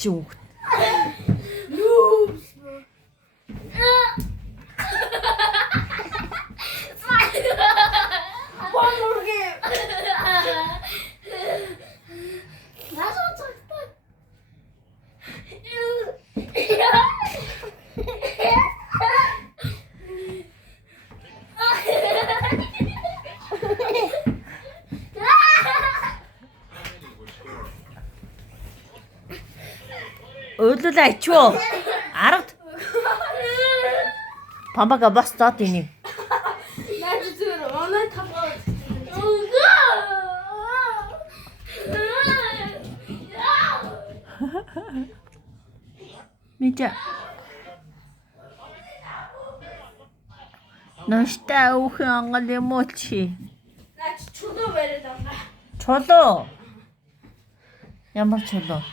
чүү. Өөлөл ачуу. Ард. Памбага бас тоо тиний. Наач зүгээр оноо тавгаа. Мича. Наштай өөх ангал юм уу чи? Наач чулуу бариад байгаа. Чулуу. Ямар чулуу?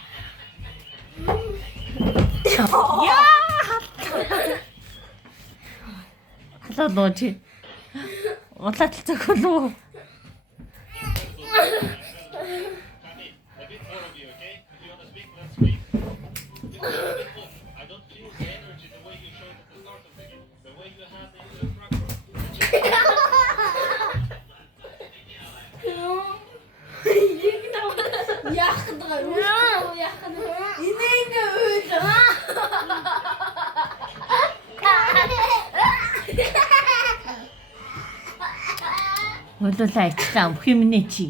Яа! Халаа чи. Улаат цохолоо. Өөлөө ачлаа хэмнэ чи.